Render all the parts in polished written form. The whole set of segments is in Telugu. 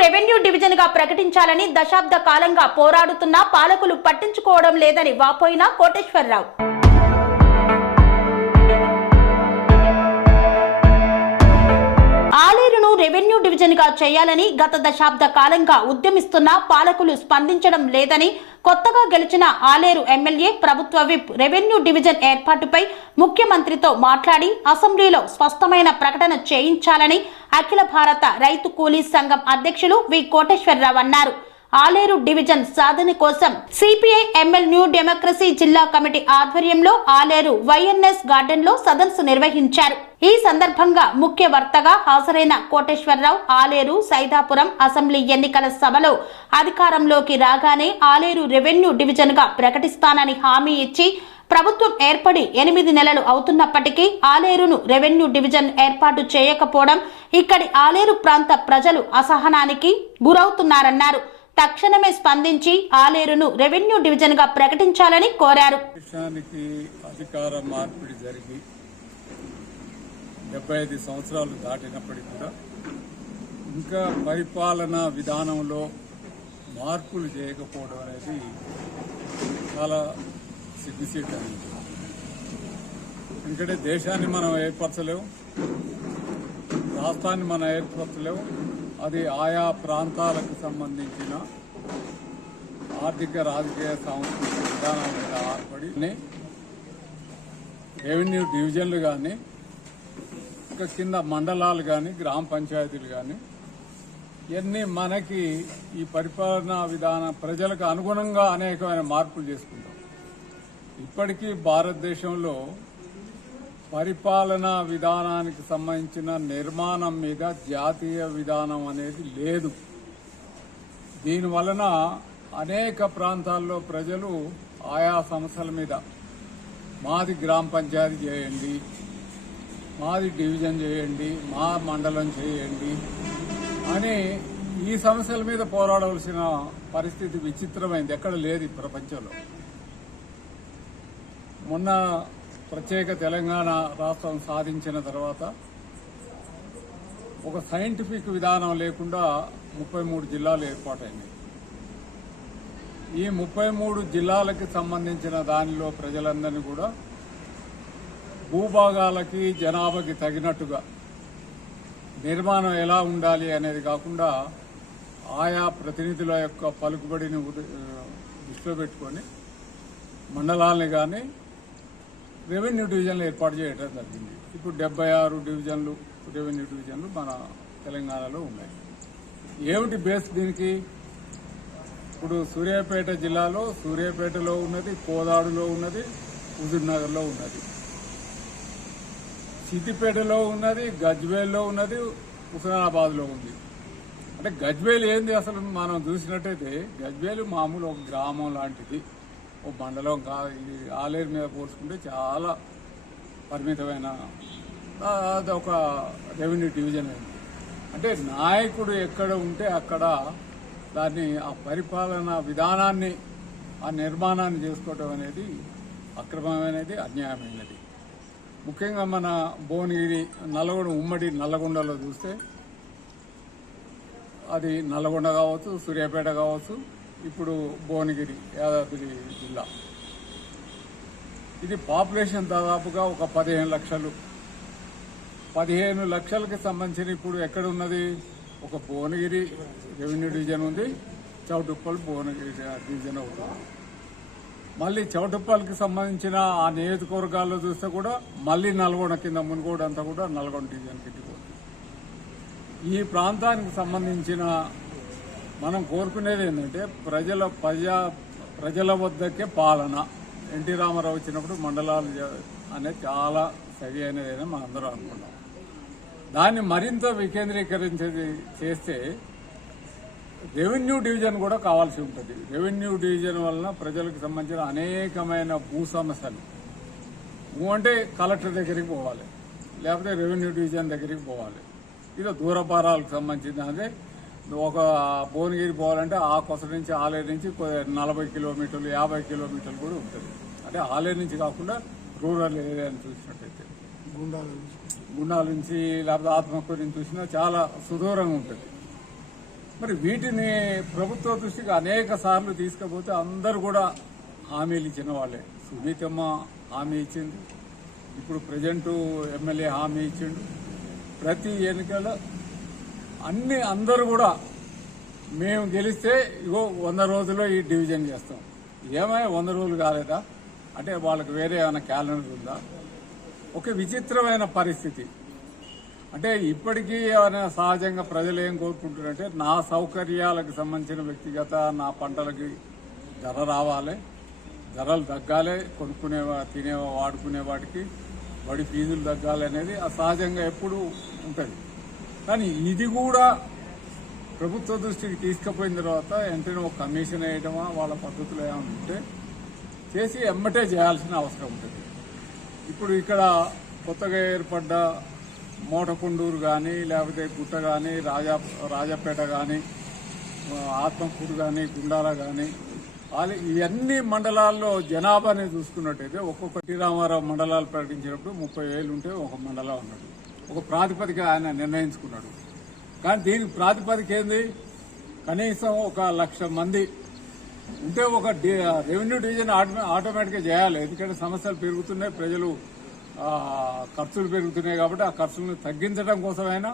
రెవెన్యూ డివిజన్ గా ప్రకటించాలని దశాబ్ద కాలంగా పోరాడుతున్నా పాలకులు పట్టించుకోవడం లేదని వాపోయిన కోటేశ్వరరావు. ఆలేరును రెవెన్యూ డివిజన్ గా చేయాలని గత దశాబ్ద కాలంగా ఉద్యమిస్తున్న పాలకులు స్పందించడం లేదని కొత్తగా గెలిచిన ఆలేరు ఎమ్మెల్యే ప్రభుత్వ విప్ రెవెన్యూ డివిజన్ ఏర్పాటుపై ముఖ్యమంత్రితో మాట్లాడి అసెంబ్లీలో స్పష్టమైన ప్రకటన చేయించాలని అఖిల భారత రైతు కూలీ సంఘం అధ్యక్షులు వి కోటేశ్వరరావు అన్నారు. ఆలేరు డివిజన్ సాధన కోసం సిపిఐ ఎంఎల్ న్యూ డెమోక్రసీ జిల్లా కమిటీ ఆధ్వర్యంలో ఆలేరు వైఎన్ఎస్ గార్డెన్ లో సదస్సు నిర్వహించారు. ఈ సందర్భంగా ముఖ్య వర్తగా హాజరైన కోటేశ్వరరావు ఆలేరు సైదాపురం అసెంబ్లీ ఎన్నికల సభలో అధికారంలోకి రాగానే ఆలేరు రెవెన్యూ డివిజన్ గా ప్రకటిస్తానని హామీ ఇచ్చి ప్రభుత్వం ఏర్పడి 8 నెలలు అవుతున్నప్పటికీ ఆలేరును రెవెన్యూ డివిజన్ ఏర్పాటు చేయకపోవడం ఇక్కడి ఆలేరు ప్రాంత ప్రజలు అసహనానికి గురవుతున్నారన్నారు. తక్షణమే స్పందించి ఆలేరును రెవెన్యూ డివిజన్ గా ప్రకటించాలని కోరారు. అధికార మార్పిడి జరిగి 75 సంవత్సరాలు దాటినప్పటికీ కూడా ఇంకా పరిపాలనా విధానంలో మార్పులు చేయకపోవడం అనేది చాలా సిగ్గుచేటు. ఎందుకంటే దేశాన్ని మనం ఏర్పరచలేము, రాష్ట్రాన్ని మనం ఏర్పరచలేము. అది ఆయా ప్రాంతాలకు సంబంధించిన ఆర్థిక రాజకీయ సాంస్కృతిక విధానాల మీద ఆధారపడి రెవెన్యూ డివిజన్లు కానీ ఇంకా కింద మండలాలు కానీ గ్రామ పంచాయతీలు కానీ ఇవన్నీ మనకి ఈ పరిపాలనా విధానం ప్రజలకు అనుగుణంగా అనేకమైన మార్పులు చేసుకుంటాం. ఇప్పటికీ భారతదేశంలో పరిపాలనా విధానానికి సంబంధించిన నిర్మాణం మీద జాతీయ విధానం అనేది లేదు. దీనివలన అనేక ప్రాంతాల్లో ప్రజలు ఆయా సమస్యల మీద మాది గ్రామ పంచాయతీ చేయండి, మాది డివిజన్ చేయండి, మా మండలం చేయండి అని ఈ సమస్యల మీద పోరాడవలసిన పరిస్థితి విచిత్రమైంది. ఎక్కడ లేదు ఈ ప్రపంచంలో. మొన్న ప్రత్యేక తెలంగాణ రాష్ట్రం సాధించిన తర్వాత ఒక సైంటిఫిక్ విధానం లేకుండా 33 జిల్లాలు ఏర్పాటైనాయి. ఈ 33 జిల్లాలకి సంబంధించిన దానిలో ప్రజలందరినీ కూడా భూభాగాలకి జనాభాకి తగినట్టుగా నిర్మాణం ఎలా ఉండాలి అనేది కాకుండా ఆయా ప్రతినిధుల యొక్క పలుకుబడిని దృష్టిలో పెట్టుకొని మండలాల్ని కానీ రెవెన్యూ డివిజన్లు ఏర్పాటు చేయడం జరిగింది. ఇప్పుడు 76 డివిజన్లు రెవెన్యూ డివిజన్లు మన తెలంగాణలో ఉన్నాయి. ఏమిటి బేస్ దీనికి? ఇప్పుడు సూర్యాపేట జిల్లాలో సూర్యాపేటలో ఉన్నది, కోదాడులో ఉన్నది, హుజూర్నగర్లో ఉన్నది, సిద్దిపేటలో ఉన్నది, గజ్వేల్లో ఉన్నది, హుస్నాబాద్లో ఉంది. అంటే గజ్వేల్ ఏంది అసలు మనం చూసినట్టయితే గజ్వేలు మామూలు ఒక గ్రామం లాంటిది, ఓ మండలం కాదు. ఇది ఆలేరు మీద పోల్చుకుంటే చాలా పరిమితమైన అది ఒక రెవెన్యూ డివిజన్ అయింది. అంటే నాయకుడు ఎక్కడ ఉంటే అక్కడ దాన్ని ఆ పరిపాలనా విధానాన్ని ఆ నిర్మాణాన్ని చేసుకోవడం అనేది అక్రమమైనది, అన్యాయమైనది. ముఖ్యంగా మన భువనగిరి నల్లగొండ ఉమ్మడి నల్లగొండలో చూస్తే అది నల్లగొండ కావచ్చు, సూర్యాపేట కావచ్చు, ఇప్పుడు భువనగిరి యాదాద్రి జిల్లా. ఇది పాపులేషన్ దాదాపుగా ఒక 15 లక్షలు. 15 లక్షలకి సంబంధించిన ఇప్పుడు ఎక్కడ ఉన్నది? ఒక భువనగిరి రెవెన్యూ డివిజన్ ఉంది, చౌటుప్పల్ భువనగిరి డివిజన్ అవుతుంది. మళ్ళీ చౌటుప్పల్కి సంబంధించిన ఆ నియోజకవర్గాల్లో చూస్తే కూడా మళ్ళీ నల్గొండ కింద మునుగోడు అంతా కూడా నల్గొండ డివిజన్ కింద పోతుంది. ఈ ప్రాంతానికి సంబంధించిన మనం కోరుకునేది ఏంటంటే ప్రజల వద్దకే పాలన. ఎన్టీ రామారావు వచ్చినప్పుడు మండలాలు అనేది చాలా సరి అయినదని మనం అందరం అనుకున్నాం. దాన్ని మరింత వికేంద్రీకరించేది చేస్తే రెవెన్యూ డివిజన్ కూడా కావాల్సి ఉంటుంది. రెవెన్యూ డివిజన్ వలన ప్రజలకు సంబంధించిన అనేకమైన భూ సమస్యలు అంటే కలెక్టర్ దగ్గరికి పోవాలి, లేకపోతే రెవెన్యూ డివిజన్ దగ్గరికి పోవాలి. ఇది దూరపారాలకు సంబంధించిన అదే ఒక భువనగిరి పోవాలంటే ఆ కొస నుంచి ఆలేరు నుంచి 40 కిలోమీటర్లు 50 కిలోమీటర్లు కూడా ఉంటుంది. అంటే ఆలేరు నుంచి కాకుండా రూరల్ ఏరియాని చూసినట్టయితే గుండాల నుంచి లేకపోతే ఆత్మకూరు నుంచి చూసినా చాలా సుదూరంగా ఉంటుంది. మరి వీటిని ప్రభుత్వ దృష్టికి అనేక సార్లు తీసుకుపోతే అందరూ కూడా హామీలు ఇచ్చిన వాళ్ళే. సునీతమ్మ హామీ ఇచ్చింది, ఇప్పుడు ప్రజెంట్ ఎమ్మెల్యే హామీ ఇచ్చిండు. ప్రతి ఎన్నికల్లో అందరూ కూడా మేము గెలిస్తే ఇగో 100 రోజుల్లో ఈ డివిజన్ చేస్తాం. ఏమైనా 100 రోజులు కాలేదా అంటే వాళ్ళకి వేరే ఏమైనా క్యాలెండర్ ఉందా? ఒక విచిత్రమైన పరిస్థితి. అంటే ఇప్పటికీ ఏమైనా సహజంగా ప్రజలు ఏం కోరుకుంటున్నారంటే నా సౌకర్యాలకు సంబంధించిన వ్యక్తిగత నా పంటలకి ధర రావాలి, ధరలు తగ్గాలి, కొనుక్కునే తినే వాడుకునే వాటికి బడి ఫీజులు తగ్గాలి అనేది సహజంగా ఎప్పుడు ఉంటుంది. కానీ ఇది కూడా ప్రభుత్వ దృష్టికి తీసుకుపోయిన తర్వాత వెంటనే ఒక కమిషన్ వేయడమా వాళ్ళ పద్ధతులు ఏమైనా ఉంటే చేసి ఎమ్మటే చేయాల్సిన అవసరం ఉంటుంది. ఇప్పుడు ఇక్కడ కొత్తగా ఏర్పడ్డ మోటకొండూరు కానీ లేకపోతే గుట్ట కానీ రాజాపేట కానీ ఆత్మకూరు కానీ గుండాల కానీ ఇవన్నీ మండలాల్లో జనాభాని చూసుకున్నట్టయితే ఒక్కొక్కటి రామారావు మండలాలు ప్రకటించినప్పుడు 30,000 ఉంటే ఒక మండలం అన్నాడు, ఒక ప్రాతిపదిక ఆయన నిర్ణయించుకున్నాడు. కానీ దీనికి ప్రాతిపదిక ఏంది? కనీసం 1,00,000 మంది ఉంటే ఒక రెవెన్యూ డివిజన్ ఆటోమేటిక్గా చేయాలి. ఎందుకంటే సమస్యలు పెరుగుతున్నాయి, ప్రజలు ఖర్చులు పెరుగుతున్నాయి. కాబట్టి ఆ ఖర్చులను తగ్గించడం కోసమైనా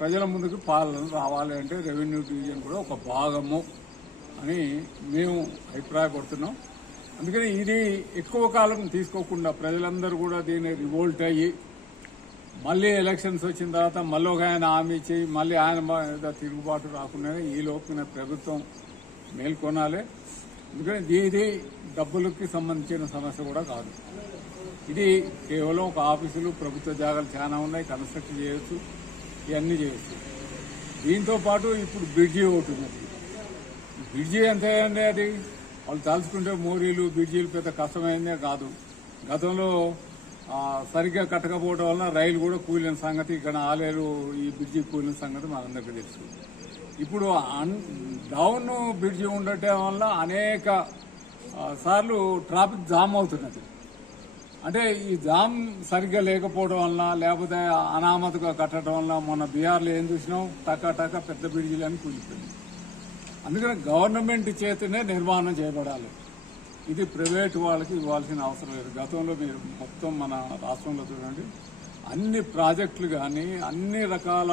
ప్రజల ముందుకు పాలన రావాలి అంటే రెవెన్యూ డివిజన్ కూడా ఒక భాగము అని మేము అభిప్రాయపడుతున్నాం. అందుకని ఇది ఎక్కువ కాలం తీసుకోకుండా ప్రజలందరూ కూడా దీన్ని రివోల్ట్ అయ్యి మళ్ళీ ఎలక్షన్స్ వచ్చిన తర్వాత మళ్ళీ ఒక ఆయన హామీ ఇచ్చి మళ్ళీ ఆయన మీద తిరుగుబాటు రాకుండా ఈ లోపున ప్రభుత్వం మేల్కొనాలి. ఎందుకంటే ఇది డబ్బులకి సంబంధించిన సమస్య కూడా కాదు. ఇది కేవలం ఒక ఆఫీసులు, ప్రభుత్వ జాగాలు చాలా ఉన్నాయి, కన్స్ట్రక్ట్ చేయొచ్చు, ఇవన్నీ చేయొచ్చు. దీంతో పాటు ఇప్పుడు బ్రిడ్జి ఒకటి ఉన్నది. బ్రిడ్జి ఎంత అయ్యండి? అది వాళ్ళు తలుచుకుంటే మోరీలు బ్రిడ్జీలు పెద్ద కష్టమైందే కాదు. గతంలో సరిగ్గా కట్టకపోవడం వల్ల రైలు కూడా కూలిన సంగతి, ఇక్కడ ఆలేరు ఈ బ్రిడ్జి కూలిన సంగతి మనందరికీ తెలుసు. ఇప్పుడు డౌన్ బ్రిడ్జి ఉండటం వల్ల అనేక సార్లు ట్రాఫిక్ జామ్ అవుతున్నది. అంటే ఈ జామ్ సరిగ్గా లేకపోవడం వల్ల లేకపోతే అనామతుగా కట్టడం వల్ల మొన్న బీహార్లో ఏం చూసినాం, టకా పెద్ద బ్రిడ్జిలని కూలిపోయింది. అందుకని గవర్నమెంట్ చేతనే నిర్మాణం చేయబడాలి. ఇది ప్రైవేటు వాళ్ళకి ఇవ్వాల్సిన అవసరం లేదు. గతంలో మీరు మొత్తం మన రాష్ట్రంలో చూడండి, అన్ని ప్రాజెక్టులు కానీ అన్ని రకాల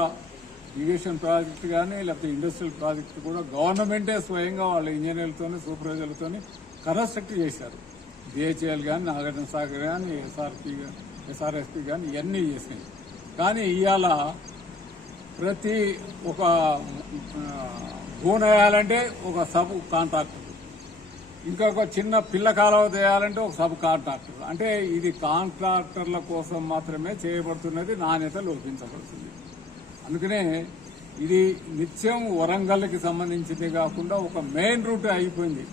ఇరిగేషన్ ప్రాజెక్టు కానీ లేకపోతే ఇండస్ట్రియల్ ప్రాజెక్టు కూడా గవర్నమెంటే స్వయంగా వాళ్ళ ఇంజనీర్లతోని సూపర్వైజర్లతోని కన్స్ట్రక్ట్ చేశారు. బిహెచ్ఎల్ కానీ, నాగార్జున సాగర్ కానీ, ఎస్ఆర్ఎస్పి కానీ ఇవన్నీ చేసినాయి. కానీ ఇవాళ ప్రతి ఒక భూమి వేయాలంటే ఒక సబ్ కాంట్రాక్టర్, ఇంకొక చిన్న పిల్ల కాలువ వేయాలంటే ఒక సబ్ కాంట్రాక్టర్. అంటే ఇది కాంట్రాక్టర్ల కోసం మాత్రమే చేయబడుతున్నది, నాణ్యత లోపించబడుతుంది. అందుకనే ఇది నిత్యం వరంగల్కి సంబంధించింది కాకుండా ఒక మెయిన్ రూట్ అయిపోయింది.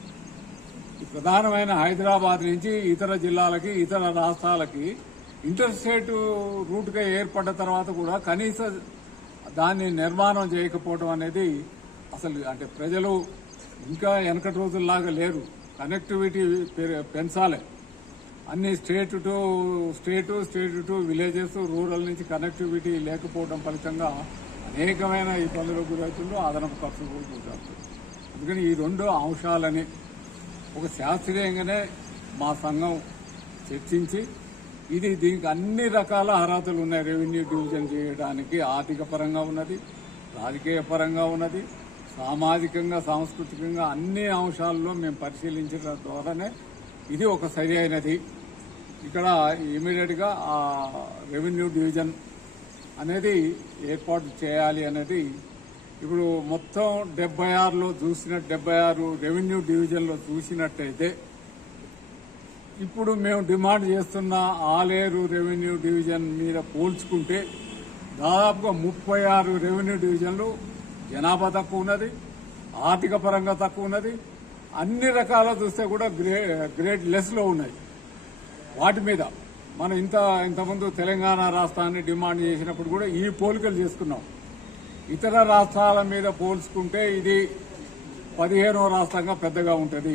ప్రధానమైన హైదరాబాద్ నుంచి ఇతర జిల్లాలకి, ఇతర రాష్ట్రాలకి ఇంటర్ స్టేట్ రూట్గా ఏర్పడ్డ తర్వాత కూడా కనీస దాన్ని నిర్మాణం చేయకపోవడం అనేది అసలు అంటే ప్రజలు ఇంకా వెనకటి రోజుల్లాగా లేరు. కనెక్టివిటీ పెంచాలి. అన్ని స్టేట్ టు విలేజెస్, రూరల్ నుంచి కనెక్టివిటీ లేకపోవడం ఫలితంగా అనేకమైన ఇబ్బందులకు గురవుతుందో అదనపు ఖర్చులు కూడా గురవుతుంది. అందుకని ఈ రెండు అంశాలని ఒక శాస్త్రీయంగానే మా సంఘం చర్చించి దీనికి అన్ని రకాల అర్హతలు ఉన్నాయి. రెవెన్యూ డివిజన్ చేయడానికి ఆర్థిక పరంగా ఉన్నది, రాజకీయ పరంగా ఉన్నది, సామాజికంగా, సాంస్కృతికంగా అన్ని అంశాల్లో మేము పరిశీలించడం ద్వారానే ఇది ఒక సరి అయినది. ఇక్కడ ఇమీడియట్ గా ఆ రెవెన్యూ డివిజన్ అనేది ఏర్పాటు చేయాలి అనేది ఇప్పుడు మొత్తం 76లో చూసిన 76 రెవెన్యూ డివిజన్లో చూసినట్టయితే ఇప్పుడు మేము డిమాండ్ చేస్తున్న ఆలేరు రెవెన్యూ డివిజన్ మీద పోల్చుకుంటే దాదాపుగా 36 రెవెన్యూ డివిజన్లు జనాభా తక్కువ ఉన్నది, ఆర్థిక పరంగా తక్కువ ఉన్నది, అన్ని రకాల చూస్తే కూడా గ్రేడ్ లెస్లో ఉన్నాయి. వాటి మీద మనం ఇంతకుముందు తెలంగాణ రాష్ట్రాన్ని డిమాండ్ చేసినప్పుడు కూడా ఈ పోలికలు చేసుకున్నాం. ఇతర రాష్ట్రాల మీద పోల్చుకుంటే ఇది 15వ రాష్ట్రంగా పెద్దగా ఉంటుంది.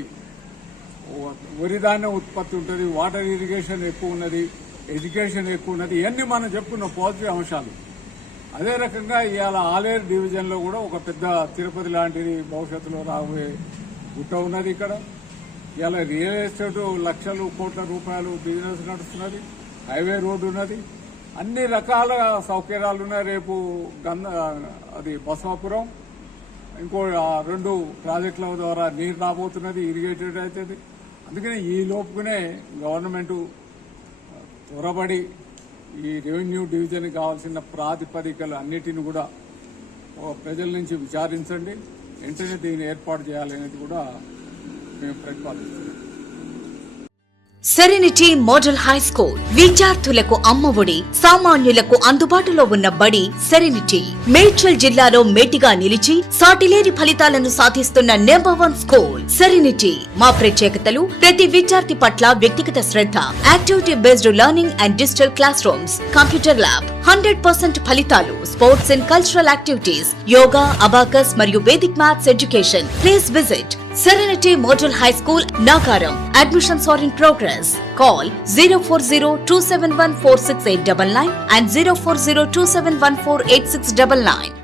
వరి ధాన్యం ఉత్పత్తి ఉంటుంది, వాటర్ ఇరిగేషన్ ఎక్కువ ఉన్నది, ఎడ్యుకేషన్ ఎక్కువ ఉన్నది. ఇవన్నీ మనం చెప్పుకున్న పాజిటివ్ అంశాలు. అదే రకంగా ఇవాళ ఆలేరు డివిజన్లో కూడా ఒక పెద్ద తిరుపతి లాంటిది భవిష్యత్తులో రాబోయే గుట్ట ఉన్నది. ఇక్కడ ఇవాళ రియల్ ఎస్టేట్ లక్షలు కోట్ల రూపాయలు బిజినెస్ నడుస్తున్నది. హైవే రోడ్డు ఉన్నది. అన్ని రకాల సౌకర్యాలు ఉన్నాయి. రేపు అది బసవాపురం ఇంకో 2 ప్రాజెక్టుల ద్వారా నీరు రాబోతున్నది, ఇరిగేటెడ్ అవుతుంది. అందుకని ఈ లోపుకునే గవర్నమెంట్ త్వరబడి ఈ రెవెన్యూ డివిజన్ కావాల్సిన ప్రాతిపదికలు అన్నిటిని కూడా ప్రజల నుంచి విచారించండి, వెంటనే దీన్ని ఏర్పాటు చేయాలనేది కూడా మేము ప్రతిపాదిస్తున్నాం. సెరెనిటీ మోడల్ హై స్కూల్ విద్యార్థులకు అమ్మఒడి, సామాన్యులకు అందుబాటులో ఉన్న బడి సెరెనిటీ. మేడ్చల్ జిల్లాలో మేటిగా నిలిచి సాటిలేని ఫలితాలను సాధిస్తున్న నంబర్ 1 స్కూల్ సెరెనిటీ. మా ప్రత్యేకతలు ప్రతి విద్యార్థి పట్ల వ్యక్తిగత శ్రద్ధ, activity based learning and digital classrooms, computer lab, 100% ఫలితాలు, sports and cultural activities, yoga, abacus మరియు Vedic maths education. Please visit Serenity Model High School, Nagaram. Admissions are in progress. Call 040-271-46899 and 040-271-48699.